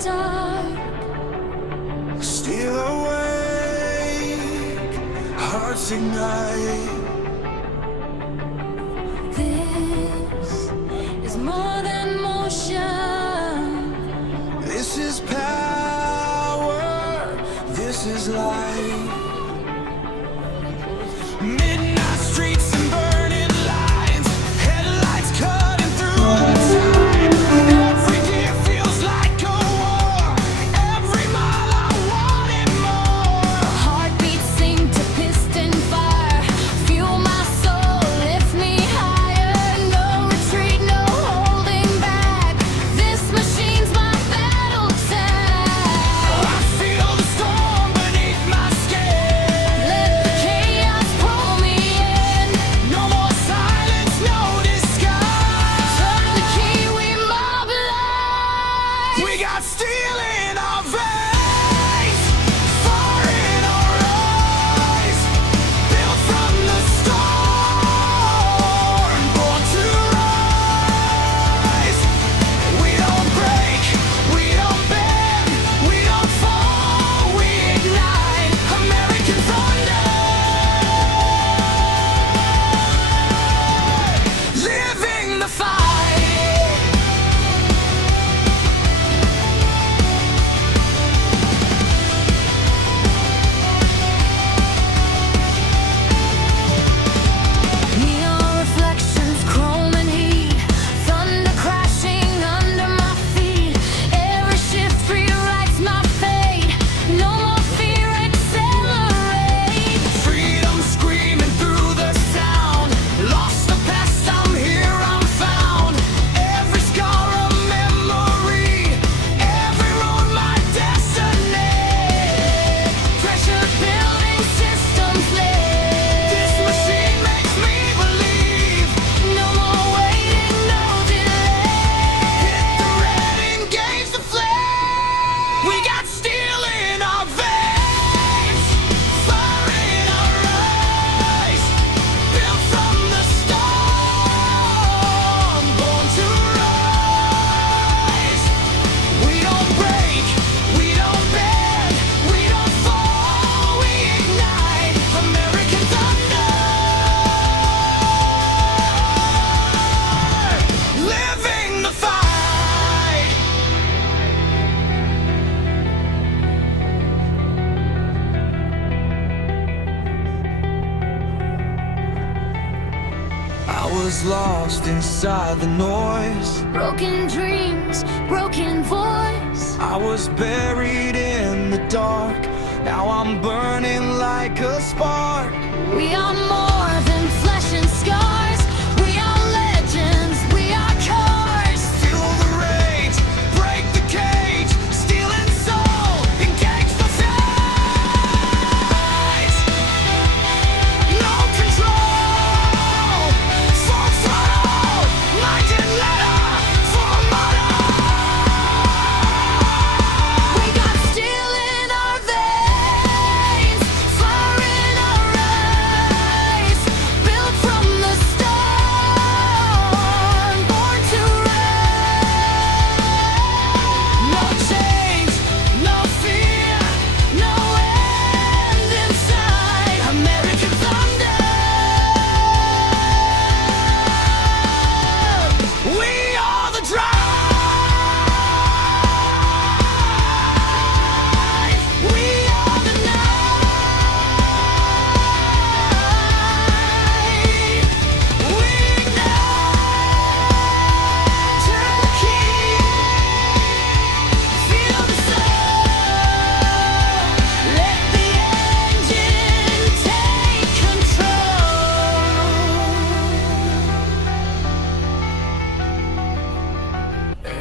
dark. Still awake, hearts ignite. This is more than motion. This is power, this is light. Midnight streets and burning lines, headlights cutting through the time. Every day feels like a war, every mile I wanted more. Heartbeats sing to piston fire. Fuel my soul, lift me higher. No retreat, no holding back. This machine's my battle tag. I feel the storm beneath my skin. Let the chaos pull me in. No more silence, no disguise. Turn the key, we mobilize. We got steel in our veins, fire in our eyes, built from the storm, born to rise. We don't break, we don't bend, we don't fall, we ignite. American thunder, living the fight. Neon reflections, chrome and heat. Thunder crashing under my feet. Every shift rewrites my fate. No more fear, accelerate. Freedom screaming through the sound. Lost the past, I'm here, I'm found. Every scar a memory, every road my destiny. Pressure building systems live. This machine makes me believe. No more waiting, no delay. Hit the red, engage the flame. We got steel in our veins, fire in our eyes, built from the storm, born to rise. We don't break, we don't bend, we don't fall, we ignite. American thunder, living the fight. I was lost inside the noise. Broken dreams, broken voice. I was buried in the dark. Now I'm burning like a spark. We are more than flesh and scars. We are legends, we are cars. Feel the rage, break the cage, stealing soul, engage the fight. No control, full throttle, mind and letter, for motto. We got steel in our veins, fire in our eyes, built from the storm, born to rise. No change, no fear, no end in sight. American thunder, we are the drive. We are the night. We ignite. Turn the key. Feel the soul. Let the engine take control.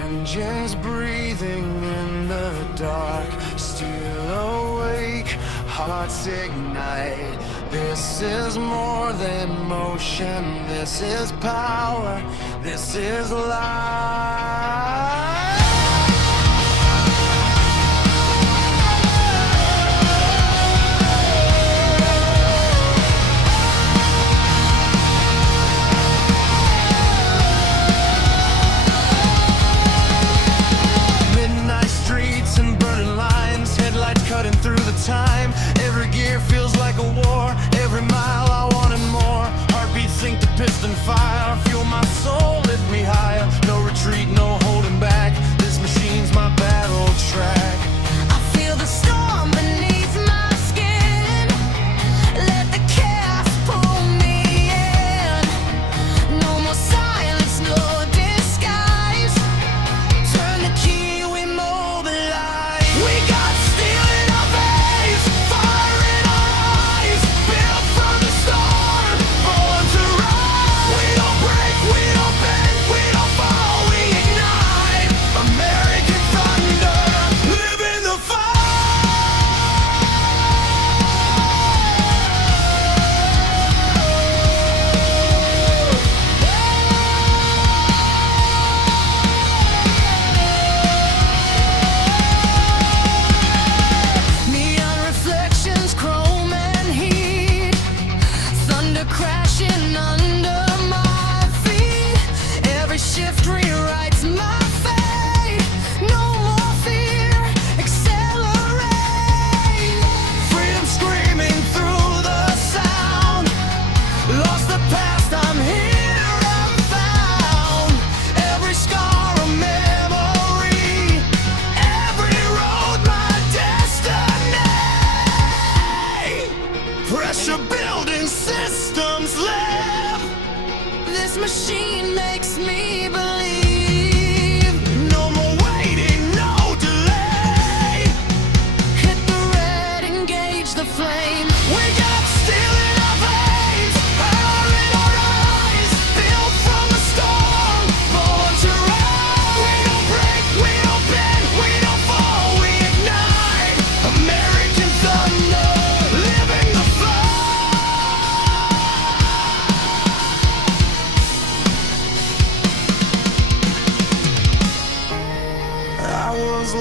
Engines breathing in the dark, still awake, hearts ignite. This is more than motion, this is power, this is life. Midnight street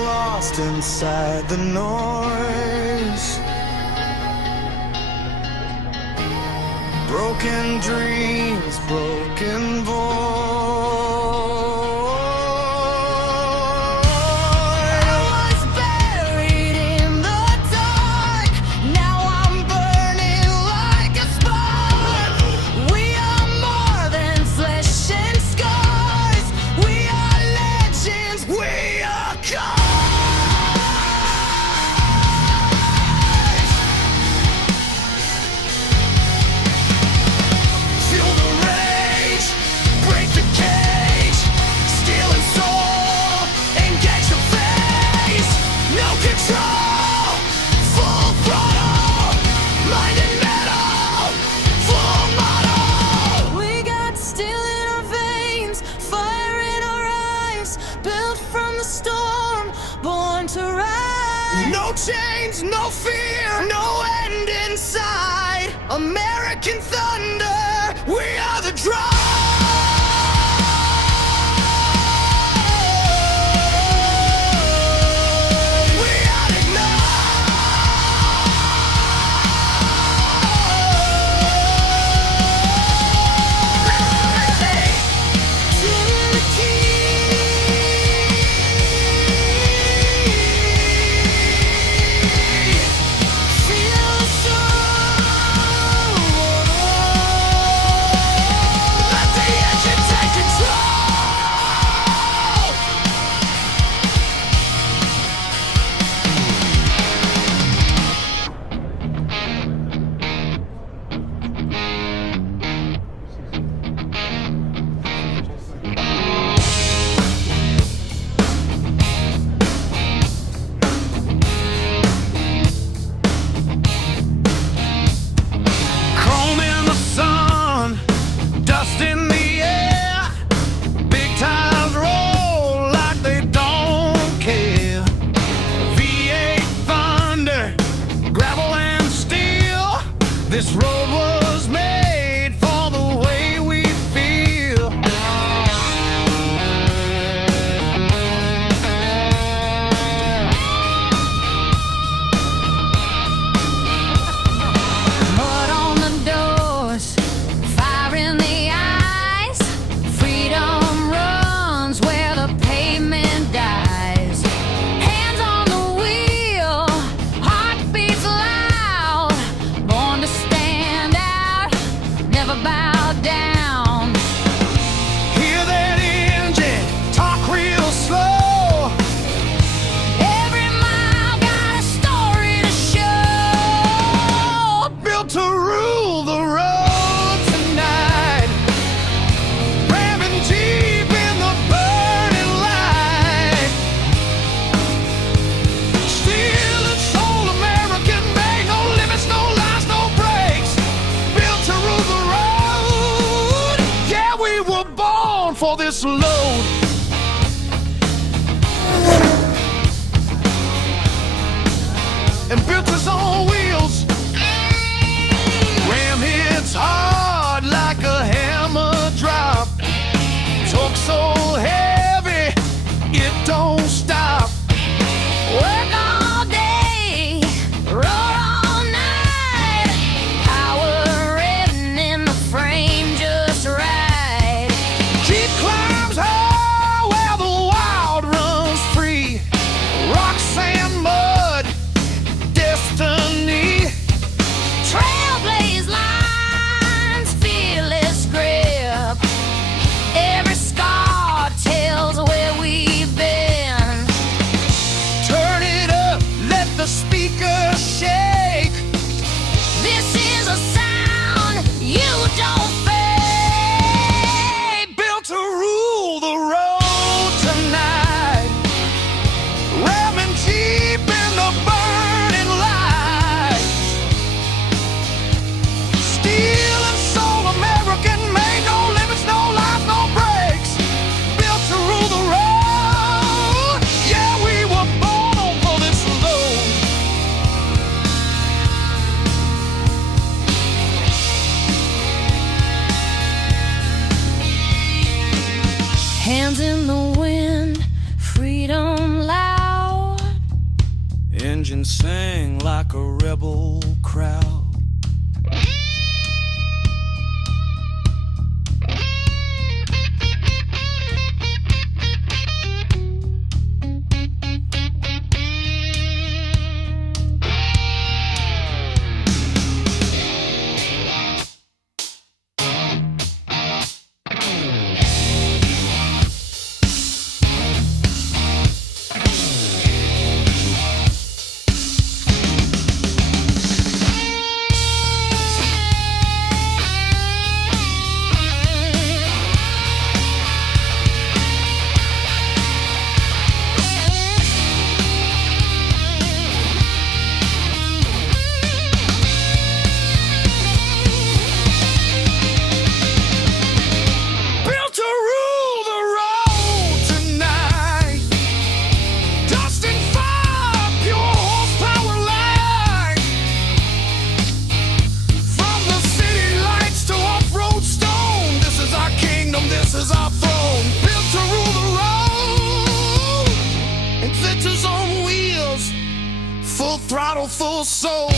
lost inside the noise. Broken dreams, broken voice. I was buried in the dark. Now I'm burning like a spark. We are more than flesh and scars. We are legends. We are cars. Feel the rage, break the cage, steel and soul, engage the face. No control, full throttle, mind and metal, full model. We got steel in our veins, fire in our eyes, built from the storm, born to rise. No chains, no fear, no end in sight. American thunder, we are the drive. We are Let the engine take control. Chrome in the sun, dust in the air. Big tires roll like they don't care. V8 thunder, gravel and steel. This road was made for the way we feel. Mud on the doors, fire in the eyes. Freedom runs where the pavement dies. Hands on the wheel, heart beats loud. Born to stand out, never bow down. Hear that engine talk real slow. Every mile got a story to show. Built to rule the road tonight. Ramming deep in the burning light. Steel and soul, American made. No limits, no lines, no brakes. Built to rule the road. Yeah, we were born for this load. And built his own wheels. Ram hits hard like a hammer drop. Torque so heavy, it don't stop. Work all day, roll all night. Power written in the frame just right. Jeep climbs can sing like a rebel crowd. Built to rule the road tonight. Dusting fire, pure horsepower line. From the city lights to off-road stone, this is our kingdom, this is our throne. Built to rule the road. Adventures on wheels, full throttle, full soul.